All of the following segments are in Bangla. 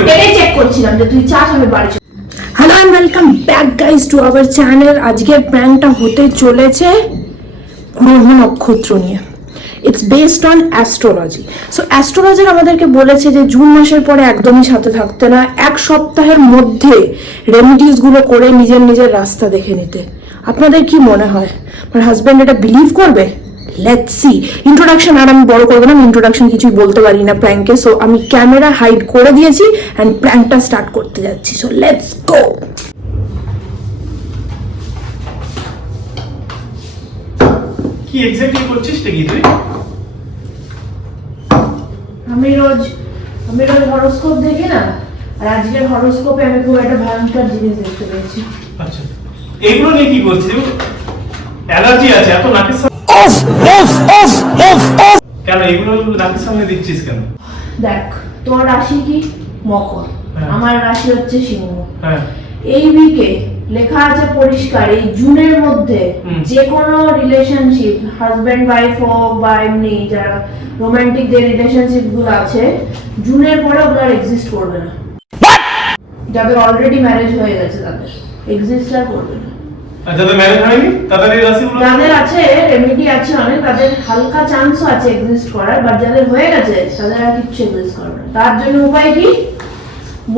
এটাই চেক করছিলাম যে তুই চাস আমি বাড়ি। Hello and welcome back guys to our channel. আজকের প্র্যাঙ্কটা হতে চলেছে গ্রহ নক্ষত্র নিয়ে। It's based on astrology. So astrologer আমাদেরকে বলেছে যে জুন মাসের পরে একদমই সাথে থাকতে না, এক সপ্তাহের মধ্যে রেমিডিসগুলো করে নিজের নিজের রাস্তা দেখে নিতে। আপনাদের কি মনে হয় আমার হাজব্যান্ড এটা বিলিভ করবে? Let's see. ইন্ট্রোডাকশন আর আমি বড় করবো না, আমি ইন্ট্রোডাকশন কিছুই বলতে পারি না প্র্যাঙ্কে। সো আমি ক্যামেরা হাইড করে দিয়েছি অ্যান্ড প্র্যাঙ্কটা স্টার্ট করতে যাচ্ছি। So let's go. কি এক্স্যাক্টলি করছিস নাকি তুই? আমি রোজ হরোস্কোপ দেখি না, আর আজকের হরোস্কোপে আমি খুব একটা ভয়ঙ্কর জিনিস দেখতে পেয়েছি। আচ্ছা, এগুলো নিয়ে কি করছিস? অ্যালার্জি আছে এত নাকের সামনে? কেন এগুলো নাকের সামনে দিচ্ছিস কেন? দেখ, তোর রাশি কি? মকর, আমার রাশি হচ্ছে সিংহ। হ্যাঁ, এই উইকে লেখা আছে পরিষ্কার, এই জুনের মধ্যে যে কোনো রিলেশনশিপ, হাজবেন্ড ওয়াইফ হোক বা এমনি যারা রোমান্টিক যে রিলেশনশিপ গুলো আছে, জুনের পরে ওগুলো আর এক্সিস্ট করবে না। যাদের অলরেডি ম্যারেজ হয়ে গেছে তাদের এক্সিস্ট আর করবে না। আর যাদের ম্যারেজ হয়নি তাদের এই রাশিগুলো, যাদের আছে রেমেডি আছে অনেক, তাদের হালকা চান্সও আছে এক্সিস্ট করার, বাট যাদের হয়ে গেছে তাদের আর কিচ্ছু এক্সিস্ট করবে না। তার জন্য উপায় কি?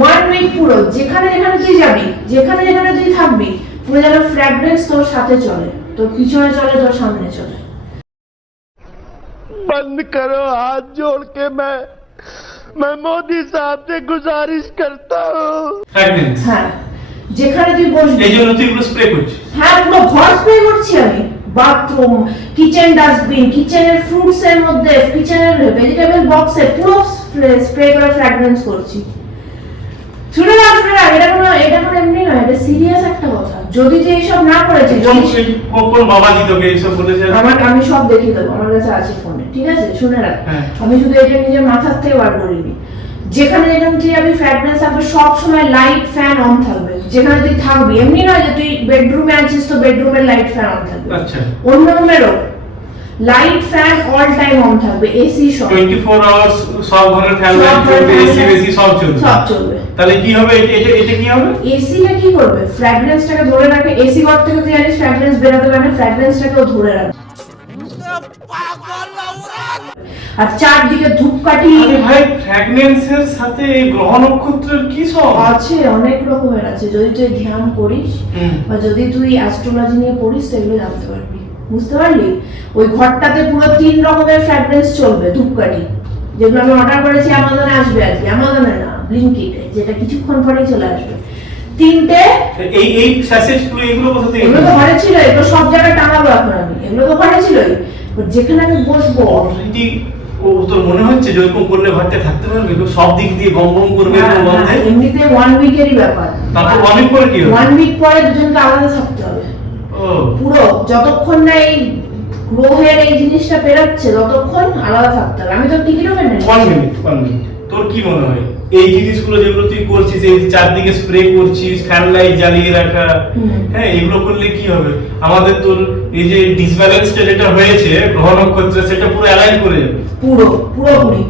1 উইক পুরো যেখানে যেখানে তুই যাবি, যেখানে যেখানে তুই থাকবি, পুরো যেন ফ্র্যাগরেন্স তোর সাথে চলে, তোর পিছনে চলে, তোর সামনে চলে। बंद करो हाथ जोड़ के मैं मोदी साहब से गुजारिश करता हूँ। ফ্র্যাগনেন্স। হ্যাঁ, যেখানে তুই বসবি এই জন্য তুই এগুলো স্প্রে করছিস? হ্যাঁ, পুরো ঘর স্প্রে করছি আমি। বাথরুম, কিচেন ডাস্টবিন, কিচেনের ফ্রুটস এর মধ্যে, কিচেনের ভেজিটেবল বক্সে পুরো স্প্রে করে ফ্র্যাগরেন্স করছি। শুনে না, এটা কোনো এমনি নয়, এটা সিরিয়াস একটা কথা। যদি তুই এইসব না করেছিস, কোন বাবাজি তোকে এইসব বলেছে? আমি সব দেখিয়ে দেবো, আমার কাছে আছে ফোনে, ঠিক আছে? শুনে রাখ, আমি শুধু এটা নিজের মাথার থেকে বার করিনি। যেখানে যেখানে তুই আমি ফ্র্যাগরেন্স থাকবে, সব সময় লাইট ফ্যান অন থাকবে যেখানে তুই থাকবি। এমনি নয় যে তুই বেডরুমে আছিস তো বেডরুমের লাইট ফ্যান অন থাকবে। আচ্ছা, অন্য রুমেরও light fan all time on থাকবে, এসি সব 24 আওয়ার্স সব ঘরের ফ্যান লাইট চলবে, এসি বেসি সব চলবে। সব চলবে। তাহলে কি হবে? এটা কি হবে? এসিটা কি করবে? ফ্র্যাগরেন্সটাকে ধরে রাখে। এসি ঘর থেকে তুই জানিস ফ্র্যাগরেন্স বেরোতে পারে না, ফ্র্যাগরেন্সটাকেও ধরে রাখে। আর চারদিকে ধূপকাঠি। আরে ভাই, ফ্র্যাগনেন্সের সাথে এই গ্রহ নক্ষত্রের কি সব আছে? অনেক রকমের আছে। যদি তুই ধ্যান করিস বা যদি তুই অ্যাস্ট্রোলজি নিয়ে পড়িস সেগুলো জানতে পারবি, বুঝতে পারলি? ওই ঘরটাতে পুরো 3 রকমের ফ্র্যাগরেন্স চলবে, ধূপকাঠি, যেগুলো আমি অর্ডার করেছি অ্যামাজনে আসবে আজকে। অ্যামাজনে না, ব্লিঙ্কিটে, যেটা কিছুক্ষণ পরেই চলে আসবে। 3টে এই স্যাসেজগুলো এগুলো কোথা থেকে? এগুলো তো ঘরে ছিল, এগুলো সব জায়গায় টাঙাবো এখন আমি। এগুলো তো ঘরে ছিলই, যেখানে আমি বসবো। অলরেডি ও তোর মনে হচ্ছে যে এরকম করলে ঘরটা থাকতে পারবে? সব দিক দিয়ে গম গম করবে এরকম বন্ধে? এমনিতে 1 উইকেরই ব্যাপার। তারপর 1 উইক পরে কি হবে? 1 উইক পরে দুজনকে আলাদা থাকতে হবে। ও, পুরো যতক্ষণ না এই গ্রহের এই জিনিসটা পেরোচ্ছে ততক্ষণ আলাদা থাকতে হবে। আমি তো টিকিটও কেন। 1 মিনিট তোর কি মনে হয় এই জিনিসগুলো যেগুলো তুই করছিস, এই চারদিকে স্প্রে করছিস, ফ্যান লাইট জ্বালিয়ে রাখা, হ্যাঁ, এগুলো করলে কি হবে? আমাদের তোর এই যে ডিসব্যালেন্সটা যেটা হয়েছে গ্রহ নক্ষত্রে, সেটা পুরো অ্যালাইন করে যাবে। পুরোপুরি।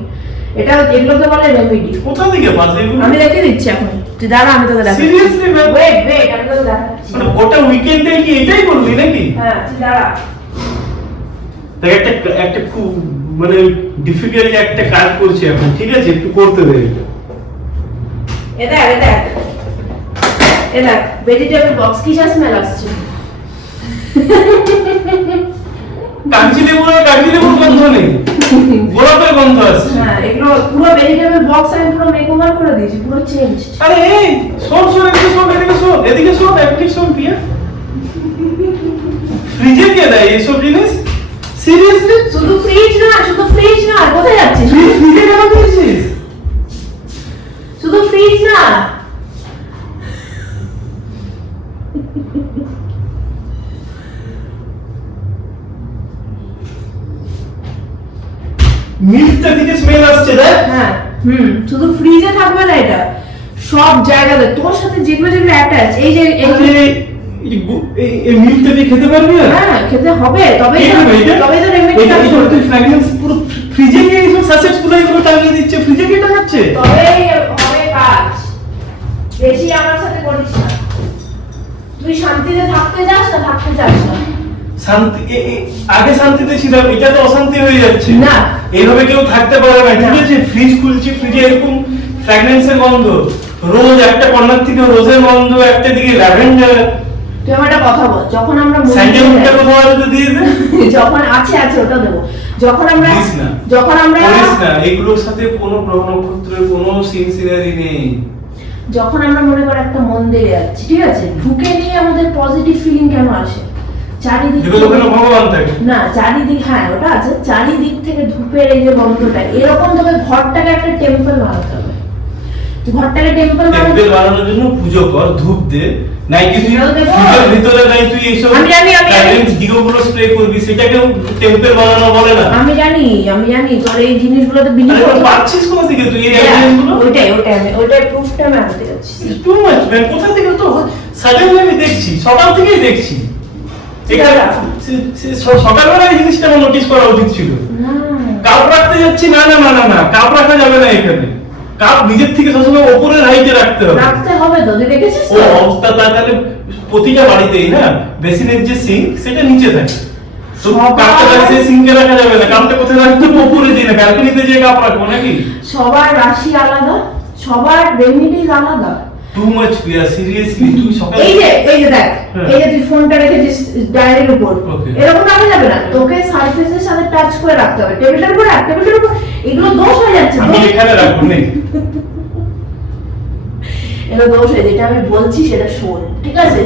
এটা এগুলোকে বলে রেমেডি। কোথা থেকে পাচ্ছে এগুলো? আমি দেখিয়ে দিচ্ছি এখন, তুই দাঁড়া, আমি তোকে দেখাচ্ছি। সিরিয়াসলি? ওয়েট, আমি তোকে দেখাচ্ছি। মানে গোটা উইকেন্ডে কি এটাই করবি নাকি? হ্যাঁ, তুই দাঁড়া। দেখ, একটা খুব মানে ডিফিকাল্ট একটা কাজ করছি এখন, ঠিক আছে? একটু করতে দে এটা। দেখ ভেজিটেবল বক্স, কি স্মেল আসছে? কাঞ্চি লেবুর গন্ধ নেই, গোলাপের গন্ধ আসছে। হ্যাঁ, এগুলো পুরো ভেজিটেবল বক্স আমি পুরো মেকওভার করে দিয়েছি, পুরো চেঞ্জ। আরে এই শোন, এদিকে শোন অ্যাক্টিভ শোন পিয়া। ফ্রিজে কে দেয় এইসব জিনিস? সিরিয়াসলি? শুধু ফ্রিজ না, কোথায় যাচ্ছিস? ফ্রিজে কেন দিয়েছিস? শুধু ফ্রিজ না, মিল্কটা থেকে স্মেল আসছে দেখ। হ্যাঁ, শুধু ফ্রিজে থাকবে না, এটা সব জায়গাতে তোর সাথে যেগুলো অ্যাটাচ। এই যে এই মিল্কটা দিয়ে খেতে পারবি? হ্যাঁ, খেতে হবে, তবেই তো রেমেডি এটা কাজ করবে। তুই ফ্র্যাগনেন্স পুরো ফ্রিজে গিয়ে এইসব সাসেজ গুলো এগুলো টাঙিয়ে দিচ্ছে, ফ্রিজে গিয়ে টাঙাচ্ছে? তবেই হবে কাজ। বেশি আমার সাথে করিস না। তুই শান্তিতে থাকতে যাস না থাকতে চাস না? শান্তি আগে শান্তিতে ছিলাম, এটা তো অশান্তি হয়ে যাচ্ছে না। এইভাবে কেউ থাকতে পারে না, ঠিক না। আছে? ফ্রিজ খুলছি, ফ্রিজে এরকম ফ্র্যাগনেন্সের গন্ধ, রোজ একটা কর্নার থেকে রোজের গন্ধ, একটা দিকে ল্যাভেন্ডার। তুই আমার একটা কথা বল, যখন আমরা স্যান্ডেল মুখটা কোথাও আছে তো দিয়ে দে। যখন আছে ওটা দেবো। যখন আমরা দিস না, করিস না, এগুলোর সাথে কোনো গ্রহ নক্ষত্রের কোনো সিনসিনারি নেই। যখন আমরা মনে করি একটা মন্দিরে যাচ্ছি, ঠিক আছে, ঢুকে নিয়ে আমাদের পজিটিভ ফিলিং কেন আসে? চারিদিক যেগুলো ওখানে ভগবান থাকে না, চারিদিক, হ্যাঁ ওটা আছে, চারিদিক থেকে ধূপের এই যে গন্ধটা, এরকম তোকে ঘরটাকে একটা টেম্পল বানাতে হবে। তুই ঘরটাকে টেম্পল বানানোর জন্য পুজো কর, ধূপ দে, নাই কি তুই সেটাও দেবো। ফ্রিজের ভিতরে নাই তুই এইসব আমি জানি। দিগগুলো স্প্রে করবি, সেটাকেও টেম্পল বানানো বলে না। আমি জানি তোর এই জিনিসগুলোতে বিলিভ আরে করতে পাচ্ছিস কোথা থেকে তুই এই আইডিয়াগুলো? ওইটাই প্রুফটা আমি আনতে যাচ্ছি। টু মাচ ম্যান, কোথা থেকে তো সাডেনলি আমি দেখছি, সকাল থেকেই দেখছি। এখানে সকালবেলা এই জিনিসটা আমার নোটিস করা উচিত ছিল। না, কাপ রাখতে যাচ্ছি, না না না না না, কাপ রাখা যাবে না এখানে। কাপ নিজের থেকে সবসময় ওপরের হাইটে রাখতে হবে। রাখতে হবে তো, তুই দেখেছিস ও তো? অবস্থা তাহলে প্রতিটা বাড়িতেই না বেসিনের যে সিঙ্ক সেটা নিচে থাকে, তো কাপটা রাখতে সিঙ্কে রাখা যাবে না, কাপটা কোথায় রাখতে হবে? উপরে দিয়ে না, ব্যালকনিতে যে কাপ রাখবো নাকি? সবার রাশি আলাদা, সবার রেমিডিজ আলাদা। টু মাচ পিয়া, সিরিয়াসলি তুই সকালে এই যে দেখ, হ্যাঁ। এই যে তুই ফোনটা রেখেছিস ডায়েরির উপর, Okay. এরকম রাখা যাবে না, তোকে সারফেসের সাথে টাচ করে রাখতে হবে। টেবিলের উপর রাখ, টেবিলের উপর, এগুলো দোষ হয়ে যাচ্ছে। আমি এখানে রাখবো নেই। এগুলো দোষ হয়ে, যেটা আমি বলছি সেটা শোন, ঠিক আছে?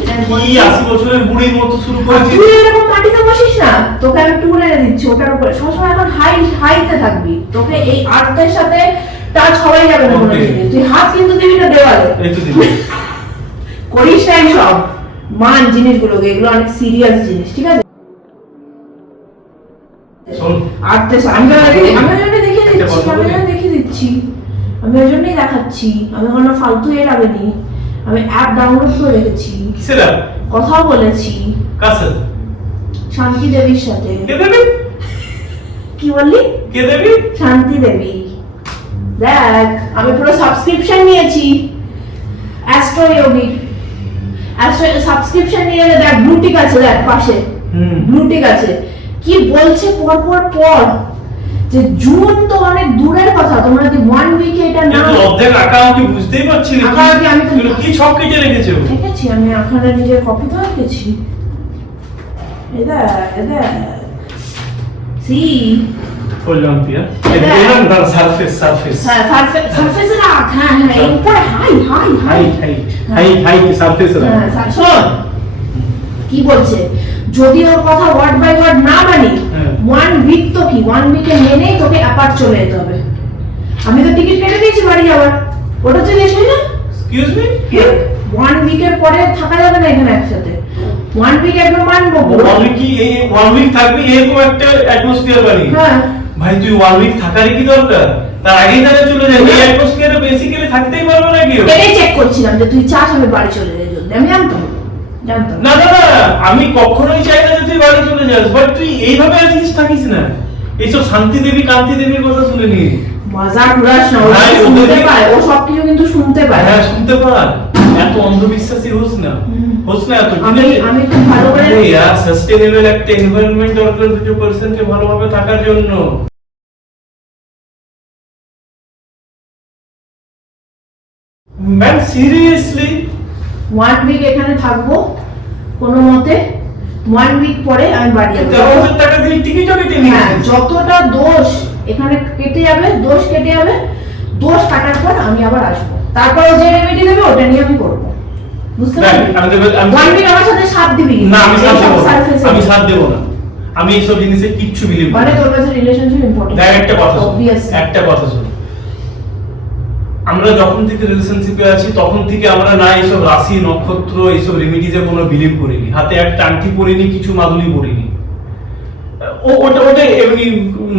এটা আমি কি বলছি। 80 বছরের বুড়ির মতো শুরু আর করেছিস? তুই এরকম মাটিতে বসিস না, তোকে আমি টুল এনে দিচ্ছি ওটার উপরে, সবসময় এখন হাইতে থাকবি, তোকে এই আর্থের সাথে টাচ হওয়াই যাবে না কোনো Okay. জিনিস। তুই হাত কিন্তু দিবি না দেওয়ালে, এই তো দিদি, করিস না সব মান জিনিসগুলোকে, এগুলো অনেক সিরিয়াস জিনিস, ঠিক আছে? শোন, আর্থের আমি দেখিয়ে দিচ্ছি, আমি ওই জন্যই দেখাচ্ছি। আমি কোনো ফালতু এর লাগেনি, আমি অ্যাপ ডাউনলোড করে রেখেছি, কিসের আপ? কথা বলেছি কার সাথে? শান্তি দেবীর সাথে। কে দেবি? কি বললি? কে দেবি? শান্তি দেবী। দেখ, আমি পুরো সাবস্ক্রিপশন নিয়েছি অ্যাস্ট্রো যোগীর। সাবস্ক্রিপশন নিয়ে দেখ, ব্লুটিক আছে, দেখ পাশে ব্লুটিক আছে। কি বলছে পর যে জুন তো অনেক দূরের কথা, তোমরা যদি 1 উইকে এটা না কিন্তু অর্ধেক আঁকা আমি বুঝতেই পারছি না। আঁকা আঁকি আমি তো- এগুলো কি ছক কেটে রেখেছে ও? দেখেছি, আমি এখানে নিজের কপি তো রেখেছি। এদা সি বললাম পিয়া, এটা- এটা না সারফেস হ্যাঁ, সারফেসে রাখ, হ্যাঁ এই উপরে হাই সারফেস হ্যাঁ, শোন কি বলছে, যদি ওর কথা ওয়ার্ড বাই ওয়ার্ড না মানি, হ্যাঁ। 1 উইক তো কি, 1 উইকে মেনেই তোকে অ্যাপার্ট চলে যেতে হবে। আমি তো টিকিট কেটে দিয়েছি বাড়ি যাওয়ার, ওটা তুই দেখলি না? এক্সকিউজ মি, 1 উইকের পরে থাকা যাবে না এখানে একসাথে। 1 উইক একদম মানবো। ওয়ান উইক কি এই 1 উইক থাকবি এরকম একটা অ্যাটমসফিয়ার বাড়ি? হ্যাঁ, ভাই তুই 1 উইক থাকারই কি দরকার? তার আগেই তারা চলে যায়, এই অ্যাটমসফিয়ারে বেসিক্যালি থাকতেই পারবে না কেউ। এটাই চেক করছিলাম যে তুই চাস আমি বাড়ি চলে যাই জলদি, আমি জানতাম। না না না, আমি কখনোই চাই না যে তুই বাড়ি চলে যাস, বাট তুই এইভাবে আর জিনিস থাকিস না। এইসব শান্তি দেবী কান্তি দেবীর কথা শুনে নি, মজাক উড়াস না, ও ভাই, শুনতে ওদেরকে- পায়, ও সবকিছু কিন্তু শুনতে পায়। হ্যাঁ শুনতে পার, এত অন্ধবিশ্বাসী হোস না এত। আমি খুব ভালো করে সাস্টেনেবল একটা এনভায়রনমেন্ট দরকার দুটো পার্সনকে ভালোভাবে থাকার জন্য। ম্যাম সিরিয়াসলি 1 উইক এখানে থাকবো কোনো মতে, 1 উইক পরে আমি বাড়ি যাবো। 13,000 টাকা দিয়ে টিকিটও কেটে হ্যাঁ, নিয়েছিস। যতটা দোষ এখানে কেটে যাবে, দোষ কাটার পর আমি আবার আসবো, তারপর ও যে রেমেডি দেবে ওটা নিয়ে আমি করবো, বুঝতে দেখ, পারলি? আমি 1 উইক আমার সাথে সাথ দিবি কিন্তু। না, আমি সাথ এইসব দেবো না, surface এ। আমি সাথ দেবো না, আমি এইসব জিনিসে কিচ্ছু বিলিভ মানে তোর কাছে রিলেশনশিপ ইম্পর্টেন্ট। দেখ একটা কথা শোন, Obviously. একটা কথা শোন, আমরা যখন থেকে রিলেশনশিপে আছি তখন থেকে আমরা না এইসব রাশি নক্ষত্র এইসব রেমিডিজে কোনো বিলিভ করিনি, হাতে একটা আংটি পরিনি, কিছু মাদুলি পরিনি। ওটা এমনি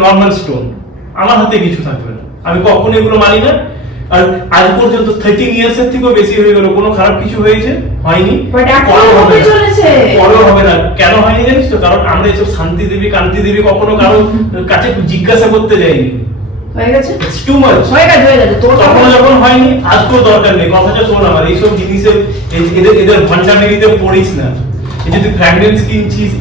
নর্মাল স্টোন, আমার হাতে কিছু থাকবে না, আমি কখনো এগুলো মানি না। আর আজ পর্যন্ত 13 ইয়ার্সের থেকেও বেশি হয়ে গেল, কোনো খারাপ কিছু হয়েছে হয়নি, But এখন পরেও হবে হতে না। চলেছে। পরেও হবে না, কেন হয়নি জানিস তো? কারণ আমরা এসব শান্তি দেবী কান্তি দেবী কখনো কারো কাছে জিজ্ঞাসা করতে যাইনি। হয়ে গেছে ইটস টু মাচ। হয়ে গেছে তোর তখন যখন হয়নি, আজকেও দরকার নেই। কথাটা শোন আমার, এইসব জিনিসে এদের ভণ্ডামিতে পড়িস না। এই যে তুই ফ্র্যাগরেন্স কিনছিস,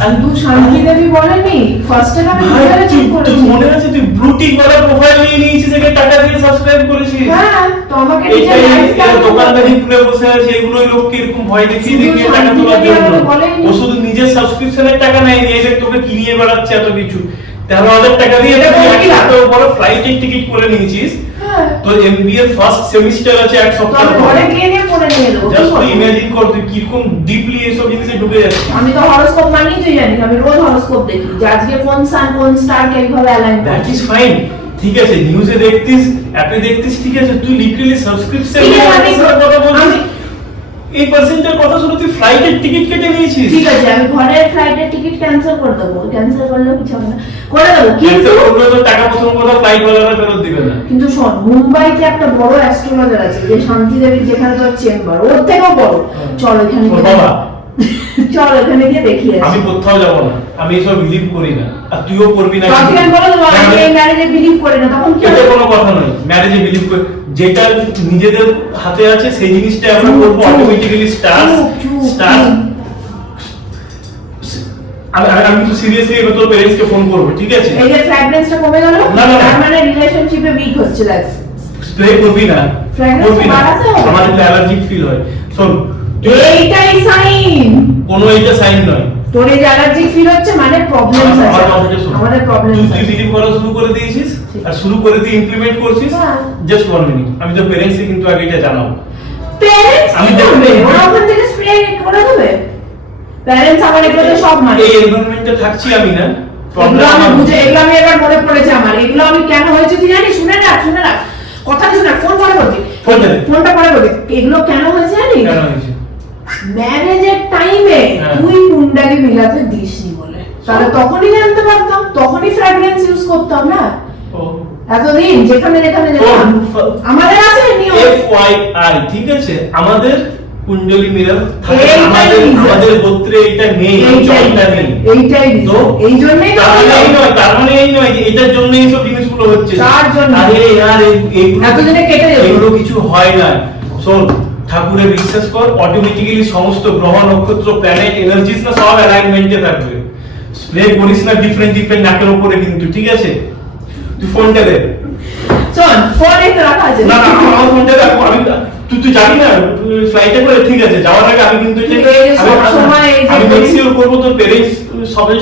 শুধু শান্তি দেবী বলেনি ফার্স্টে আমি ভিডিওতে চেক তুই করেছি। মনে আছে তুই ব্লুটিক वाला প্রোফাইল নিয়ে নিয়েছিস, একে টাকা দিয়ে সাবস্ক্রাইব করেছিস। হ্যাঁ তো আমাকে নিজে এইটাই লাইফ দোকানদারি খুলে বসে আছে, এগুলোই লোককে এরকম ভয় দেখিয়ে শুধু দেখিয়ে টাকা শান্তি তোলার দেবী জন্য। আমাকে বলেনি। ও শুধু নিজের সাবস্ক্রিপশনের টাকা নেয়, নিয়ে এসে তোকে কিনিয়ে বেড়াচ্ছে এত কিছু। 13,000 টাকা দিয়ে এটা তুই বলবি এক না। সপ্তাহ পরে ফ্লাইটের টিকিট করে নিয়েছিস। হ্যাঁ তোর এমবিএ ফার্স্ট সেমিস্টার আছে এক তো সপ্তাহ আমি ঘরে গিয়ে নিয়ে পড়ে নিয়ে নেবো জাস্ট তুই ইমাজিন কর তুই কিরকম ডিপলি এসব জিনিসে ঢুকে যাচ্ছিস। আমি তো হরোস্কোপ মানি তুই জানিস আমি রোজ হরোস্কোপ দেখি যে আজকে কোন সান কোন স্টার কিভাবে অ্যালাইন দ্যাট করছে ইজ ফাইন, ঠিক আছে। নিউজে দেখতিস, অ্যাপে দেখতিস, ঠিক আছে। তুই লিটারালি সাবস্ক্রিপশন ঠিক আছে, এই পার্সেন্টের কথা শুনে তুই ফ্লাইটের টিকিট কেটে নিয়েছিস। ঠিক আছে আমি ঘরের ফ্লাইটের টিকিট ক্যান্সেল করে দেবো, ক্যান্সেল করলেও কিছু হবে না, করে দেবো। কিন্তু ক্যান্সেল করলে তো টাকা প্রথম কথা ফ্লাইট ওয়ালারা ফেরত দিবে না। কিন্তু শোন মুম্বাইতে একটা বড় অ্যাস্ট্রোলজার আছে যে শান্তি দেবীর যেখানে তোর চেম্বার ওর থেকেও বড়, চল ওখানে ওর বাবা, চল ওখানে গিয়ে দেখিয়ে আসি। আমি কোথাও যাব না, আমি এসব বিলিভ করি না, আর তুইও করবি না। তখন আমি বলে দেবো আমি এই ম্যারেজে বিলিভ করি না, তখন কি এটা হবে? কোনো কথা নয়, ম্যারেজে বিলিভ করি। যেটা নিজেদের হাতে আছে সেই জিনিসটা আমরা চুপ, করবো চুপ, অটোমেটিক্যালি। স্টার্স চুপ, স্টার্স আমি কিন্তু সিরিয়াসলি এবার তোর প্যারেন্টসকে ফোন করবো, ঠিক আছে? এই যে ফ্র্যাগরেন্সটা কমে গেল, না, না, না। তার মানে রিলেশনশিপে উইক হচ্ছে দেখ। স্প্রে করবি না, Fragrance করবি না, বাড়াতে হবে। আমার একটু অ্যালার্জিক ফিল হয়। শোন, এইটাই সাইন, কোনো এইটা সাইন নয়। তোর এই অ্যালার্জি ফিল হচ্ছে মানে প্রবলেমস আছে, আমার কথাটা শোন। আমাদের প্রবলেমস তুই আছে। বিলিভ করা শুরু করে দিয়েছিস আর শুরু করে দিয়ে ইমপ্লিমেন্ট করছিস। হ্যাঁ। জাস্ট 1 মিনিট, আমি তো প্যারেন্টসকে কিন্তু আগে এটা জানাবো। প্যারেন্টস আমি কি দেখুন, করবে? ওরা ওখান থেকে স্প্রে করে দেবে। প্যারেন্টস আমার এগুলোতে সব মানে এই এনভায়রনমেন্টে থাকছি আমি না, এগুলো আমি প্রবলেম বুঝে, এগুলো আমি এবার মনে পড়েছে আমার, এগুলো আমি কেন হয়েছে তুই জানিস? শুনে রাখ কথা শুনে রাখ, ফোন পরে করবি, ফোন দে। ফোনটা পরে করবি। এগুলো কেন হয়েছে জানিস? কেন হয়েছে? ম্যারেজের টাইমে হ্যাঁ। তুই কুণ্ডালি মিলাতে দিসনি বলে, তাহলে তখনই জানতে পারতাম, তখনই ফ্র্যাগরেন্স ইউজ করতাম না ও এতদিন যেখানে যেখানে যেতাম। আমাদের আছে নিয়ম, FYI, ঠিক আছে? আমাদের কুণ্ডলী মিরর থাকে, এইটাই আমাদের reason। আমাদের গোত্রে এটা নেই, এই চলটা নেই। এইটাই তো এই জন্যই তো তার মানে এই নয়, তার মানে এই নয় যে এটার জন্য এই সব জিনিসগুলো হচ্ছে। তার জন্য। আরে यार এইগুলো এতদিনে কেটে যেত। এগুলো কিছু হয় না। শোন, ঠাকুরে বিশ্বাস কর, অটোমেটিক্যালি সমস্ত গ্রহ নক্ষত্র প্ল্যানেট এনার্জিস না সব অ্যালাইনমেন্টে থাকবে। স্প্রে করিস না ডিফারেন্ট নাকের উপরে কিন্তু, ঠিক আছে? তুই ফোনটা দে। শোন ফোন একটু রাখা আছে। না না, আমার ফোনটা দে। আমি তুই জানি না ফ্লাইটে করে, ঠিক আছে? যাওয়ার আগে আমি কিন্তু এই যে সব সময় এই যে আমি মেক শিওর করবো তোর প্যারেন্টস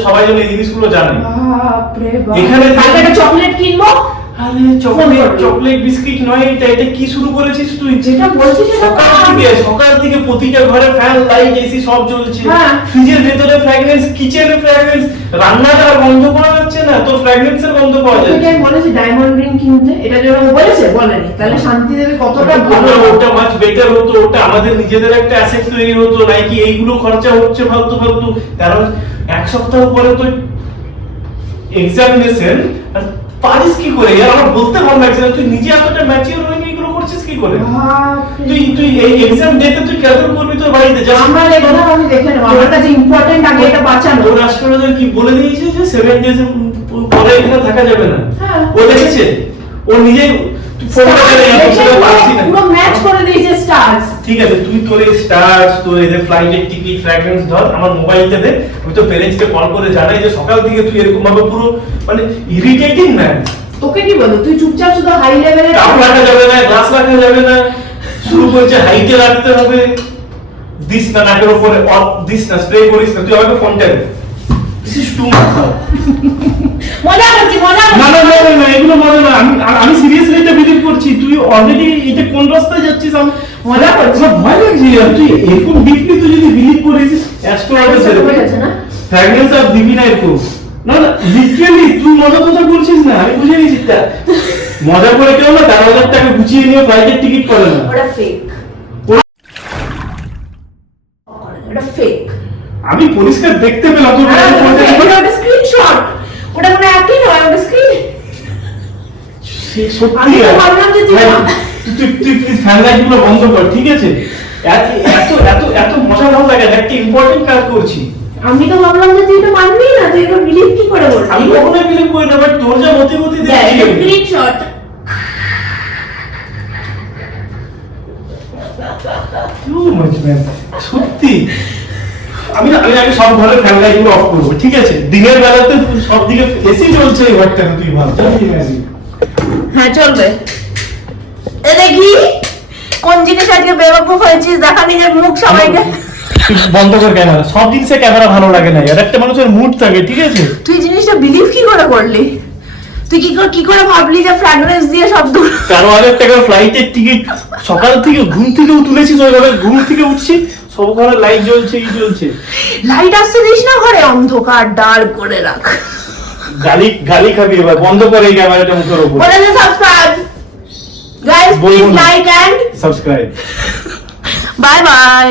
সবাই যেন এই জিনিসগুলো জানে। বাপরে বাপ, এখানে কালকে একটা চকলেট কিনবো। আরে ফোন করবি। চকলেট বিস্কিট নয়, এটা কি শুরু করেছিস তুই? যেটা বলছিস সেটা সকাল থেকে প্রতিটা ঘরে ফ্যান লাইট এসি সব চলছে। হ্যাঁ। ফ্রিজের ভেতরে ফ্র্যাগরেন্স, কিচেনে ফ্র্যাগরেন্স, রান্নাটা আর গন্ধ পাওয়া যাচ্ছে না, তো ফ্র্যাগরেন্সের গন্ধ পাওয়া যাচ্ছে। আমি বলেছি ডায়মন্ড রিং কিনতে, এটা যেন ও বলেছে বলেনি, তাহলে শান্তি দেবী কতটা ভালো। ওটা মাছ বেটার হতো, ওটা আমাদের নিজেদের একটা অ্যাসেট তৈরি হতো, নাকি এইগুলো খরচা হচ্ছে ফালতু। কারণ এক সপ্তাহ পরে তো এক্সামিনেশন, পারিস কি করে? यार আমার বলতে ভালো লাগছে না, তুই নিজে এতটা ম্যাচিউর হয়ে এগুলো করছিস কি করে? বাপরে। তুই এই এক্সাম ডেতে তুই কেমন করবি তোর বাড়িতে? আমার এগুলো আমি দেখে নেবো, আমার কাছে ইম্পর্টেন্ট আগে এটা বাঁচানো। তোর রাষ্ট্রপতি কি বলে দিয়েছে যে 7 ডেজ পরে এখানে থাকা যাবে না? হ্যাঁ। ও দেখেছে, ও নিজে ফোনটা করে পারছি না। পুরো ম্যাচ করে দিয়েছে স্টার্স। ঠিক আছে, তুই তোর এই স্টার্স, তোর এই যে ফ্লাইটের টিকিট, ফ্র্যাগরেন্স ধর, আমার মোবাইলটা দে, আমি তো প্যারেন্টসকে কল করে জানাই যে সকাল থেকে তুই এরকম ভাবে পুরো মানে ইরিটেটিং ম্যান। তোকে কি বলবো, তুই চুপচাপ শুধু হাই লেভেলে কাপ রাখা যাবে না, গ্লাস রাখা যাবে না, শুরু করছে হাইটে রাখতে হবে, দিস না নাকের উপরে, দিস না স্প্রে করিস না, তুই আমাকে ফোনটা দে। This is too much. মজা করছি না না না না, এগুলো মনে না, আমি সিরিয়াসলি এটা বিলিভ করছি। তুই অলরেডি এটা কোন রাস্তায় যাচ্ছিস? আমি মজা করছি। আমার ভয় লাগছে আর তুই এরকম ডিপলি তুই যদি বিলিভ করিস অ্যাস্ট্রোলজি ছেড়ে হয়ে যাচ্ছে না? ফ্র্যাগরেন্স আর দিবি না এরকম। না না, লিটারালি তুই মজা করছিস না, আমি বুঝে নিয়েছি। মজা করে কেউ না 13,000 টাকা গুছিয়ে নিয়ে ফ্লাইটের টিকিট করে না। ওটা ফেক, ওটা ফেক। আমি পরিষ্কার দেখতে পেলাম তোর ওটা স্ক্রিনশট, ওটা কোনো অ্যাপই নয়, ওটা স্ক্রিন। সত্যি। আমি তো ভাবলাম যে তুই- তুই প্লিজ ফ্যান লাইট গুলো বন্ধ কর, ঠিক আছে? এত এত এত এত মজা ভালো লাগে, একটা ইম্পর্টেন্ট কাজ করছি। আমি তো ভাবলাম যে তুই এটা মানবি না, তুই এটা বিলিভ কি করে বললি? আমি কখনোই বিলিভ করি না, বাট তোর যা মতি দেখছি স্ক্রিনশট। সত্যি আমি আগে সব ঘরের ফ্যান লাইট গুলো অফ করবো, ঠিক আছে? দিনের বেলাতে সব দিকে এসি চলছে, এই ঘরটা তুই ভাব। হ্যাঁ চলবে। এ দেখি কোন জিনিস আজকে বেওয়াকুফ হয়েছিস, দেখা নিজের মুখ সবাইকে। তুই বন্ধ কর ক্যামেরা, সব জিনিসে ক্যামেরা ভালো লাগে না, আর একটা মানুষের মুড থাকে, ঠিক আছে? তুই জিনিসটা বিলিভ কি করে করলি? তুই কি করে ভাবলি যে ফ্র্যাগরেন্স দিয়ে শব্দ? 13,000 টাকার ফ্লাইটের টিকিট, সকাল থেকে ঘুম থেকেও তুলেছিস, ওইভাবে ঘুম থেকে উঠছি, সব ঘরে লাইট জ্বলছে, ই জ্বলছে। লাইট আসতে দিস না ঘরে, অন্ধকার ডার্ক করে রাখ। গালি খাবি এবার, বন্ধ করে এই ক্যামেরাটা মুখের উপর। বলে দে subscribe guys, please like and subscribe. Bye by.